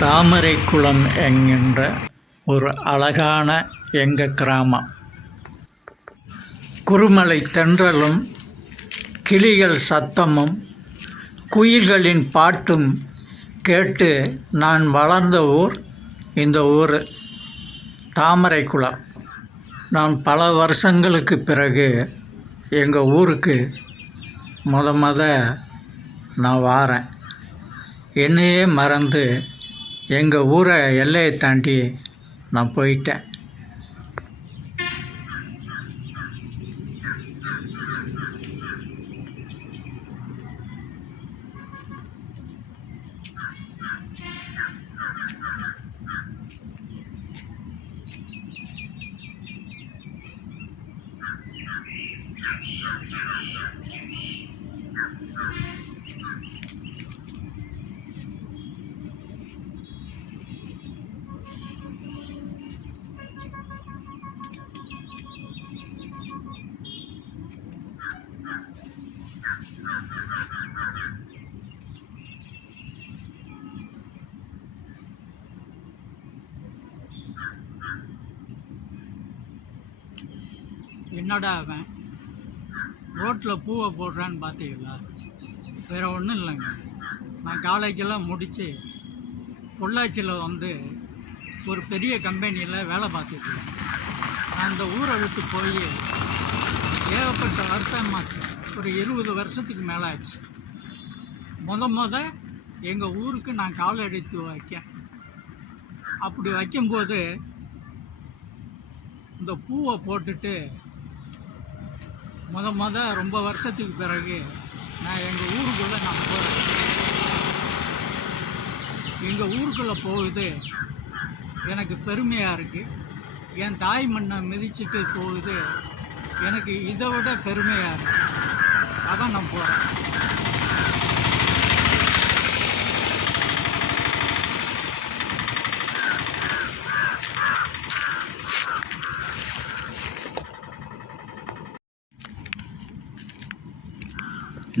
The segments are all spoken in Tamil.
தாமரைக்குளம் என்கின்ற ஒரு அழகான எங்கள் கிராமம். குறுமலை தென்றலும் கிளிகள் சத்தமும் குயில்களின் பாட்டும் கேட்டு நான் வளர்ந்த ஊர் இந்த ஊர் தாமரைக்குளம். நான் பல வருஷங்களுக்கு பிறகு எங்கள் ஊருக்கு நான் வாரேன். என்னையே மறந்து எங்கள் ஊரை எல்லையை தாண்டி நான் போயிட்டேன். என்னடா அவன் ரோட்டில் பூவை போடுறான்னு பார்த்தீங்களா? வேறு ஒன்றும் இல்லைங்க. நான் காலேஜெல்லாம் முடித்து பொள்ளாச்சியில் ஒரு பெரிய கம்பெனியில் வேலை பார்த்துருக்கேன். நான் அந்த ஊரை விட்டு போய் ஏகப்பட்ட வருஷமாச்சு. ஒரு 20 வருஷத்துக்கு மேலே ஆச்சு. எங்கள் ஊருக்கு நான் கால் எடுத்து வைக்கேன். அப்படி வைக்கும்போது இந்த பூவை போட்டுட்டு ரொம்ப வருஷத்துக்கு பிறகு நான் எங்கள் ஊருக்குள்ளே போகிறேன். எங்கள் ஊருக்குள்ளே போகுது எனக்கு பெருமையாக இருக்குது. என் தாய் மண்ணை மிதிச்சுட்டு போகுது எனக்கு இதை விட பெருமையாக இருக்குது. அதான் நான் போகிறேன்.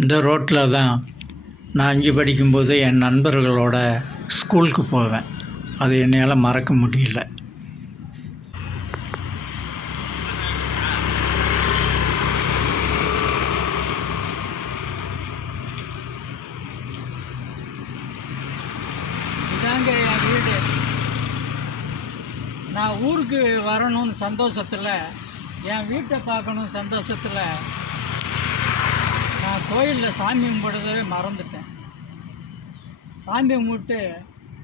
இந்த ரோட்டில் தான் நான் 5 படிக்கும்போது என் நண்பர்களோட ஸ்கூலுக்கு போவேன். அது என்னால் மறக்க முடியல. இதாங்க என் வீடு. நான் ஊருக்கு வரணும்னு சந்தோஷத்தில், என் வீட்டை பார்க்கணும் சந்தோஷத்தில் நான் கோயிலில் சாமி கும்பிடுறதவே மறந்துட்டேன். சாமி கும்பிட்டு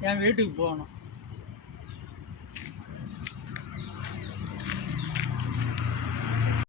என் வீட்டுக்கு போகணும்.